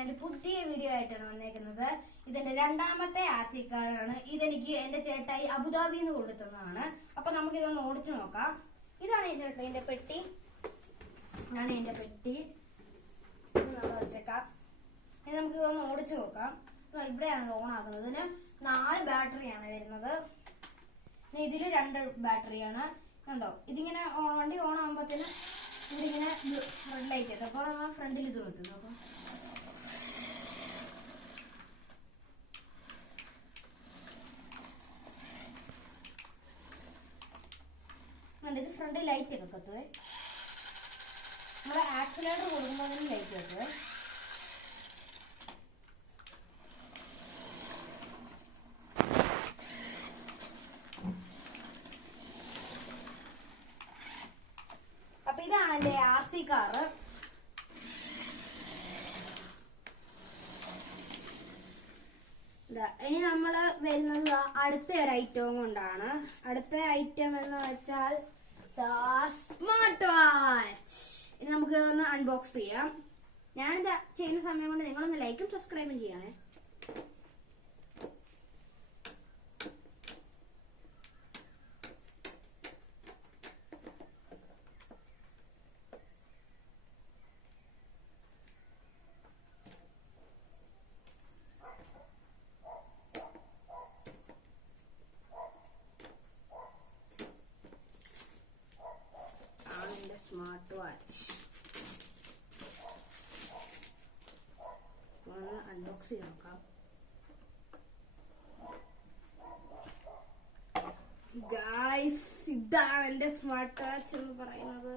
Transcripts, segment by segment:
ഞാൻ പുതിയ വീഡിയോ ആയിട്ടാണ് വന്നേക്കുന്നത്. ഇതെന്റെ രണ്ടാമത്തെ ആർസിക്കാരാണ്. ഇതെനിക്ക് എന്റെ ചേട്ടായി അബുദാബിയിൽ നിന്ന് കൊടുത്തതാണ്. അപ്പൊ നമുക്ക് ഇതൊന്ന് ഓടിച്ചു നോക്കാം. ഇതാണ് എന്റെ പെട്ടി. ഇതാണ് എന്റെ പെട്ടി. വെച്ചേക്കാം. ഇനി നമുക്ക് ഇതൊന്ന് ഓടിച്ചു നോക്കാം. ഇവിടെയാണ് ഓൺ ആക്കുന്നത്. ഇതിന് 4 ബാറ്ററിയാണ് വരുന്നത്. ഇതില് 2 ബാറ്ററിയാണ്. കണ്ടോ, ഇതിങ്ങനെ വണ്ടി ഓൺ ആകുമ്പോഴത്തേന് ഇതിങ്ങനെ റെഡ് ലൈറ്റ് എത്തും. അപ്പോൾ നമ്മൾ ഫ്രണ്ടിൽ ഇത് വെക്കുന്നു. അപ്പം ഇത് ഫ്രണ്ട് ലൈറ്റ് ഒക്കെ കത്തുവേ. നമ്മൾ ആക്സിലേറ്റർ കൊടുക്കുമ്പോൾ ലൈറ്റ് കത്തുവേ. അപ്പൊ ഇതാണ് എന്റെ RC കാറ്. ഇനി നമ്മള് വരുന്നത് അടുത്ത ഒരു ഐറ്റവും കൊണ്ടാണ്. അടുത്ത ഐറ്റം എന്ന് വെച്ചാൽ സ്മാർട്ട് വാച്ച്. ഇനി നമുക്ക് ഇതൊന്ന് അൺബോക്സ് ചെയ്യാം. ഞാനിത് ചെയ്യുന്ന സമയം കൊണ്ട് നിങ്ങളൊന്ന് ലൈക്കും സബ്സ്ക്രൈബും ചെയ്യണേ. സ്മാർട്ട് വാച്ച് അൺബോക്സ് ചെയ്ത് നോക്കാം. ഗൈസ്, ഇതാണ് എന്റെ സ്മാർട്ട് വാച്ച് എന്ന് പറയുന്നത്.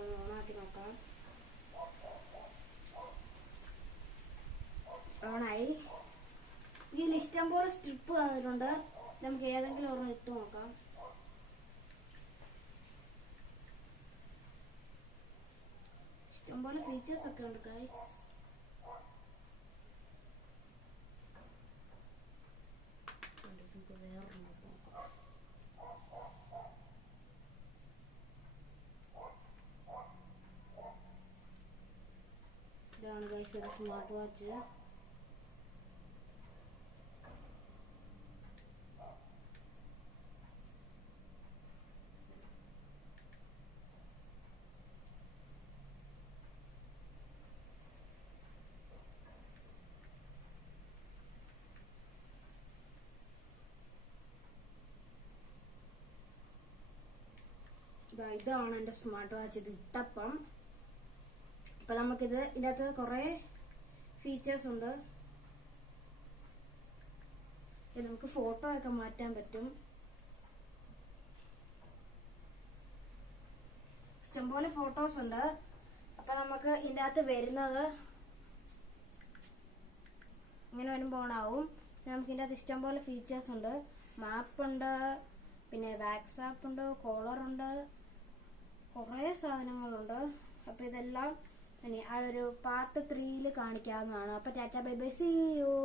ഓണാക്കി നോക്കാം. ഓണായി. ഇതിൽ ഇഷ്ടംപോലെ സ്ട്രിപ്പ് തന്നിട്ടുണ്ട്. നമുക്ക് ഏതെങ്കിലും ഒരെണ്ണം ഇട്ട് നോക്കാം. ഇഷ്ടംപോലെ ഫീച്ചേഴ്സ് ഒക്കെ ഉണ്ട് ഗൈസ്. വേറൊരെണ്ണം നോക്കാം. ഇതാണ് ഗൈസ് ഒരു സ്മാർട്ട് വാച്ച്. ഇതാണ് എന്റെ സ്മാർട്ട് വാച്ച്. ഇത് ഇട്ടപ്പം അപ്പൊ നമുക്കിത് ഇതിനകത്ത് കുറെ ഫീച്ചേഴ്സ് ഉണ്ട്. നമുക്ക് ഫോട്ടോ ഒക്കെ മാറ്റാൻ പറ്റും. ഇഷ്ടംപോലെ ഫോട്ടോസ് ഉണ്ട്. അപ്പൊ നമുക്ക് ഇതിനകത്ത് വരുന്നത് ഇങ്ങനെ വരുമ്പോ ഓണാവും. നമുക്ക് ഇതിനകത്ത് ഇഷ്ടംപോലെ ഫീച്ചേഴ്സ് ഉണ്ട്. മാപ്പ് ഉണ്ട്, പിന്നെ വാട്സാപ്പ് ഉണ്ട്, കോളർ ഉണ്ട്, കുറെ സാധനങ്ങളുണ്ട്. അപ്പൊ ഇതെല്ലാം അതൊരു പാർട്ട് 3 കാണിക്കാവുന്നതാണ്. അപ്പൊ tata bye bye, see U.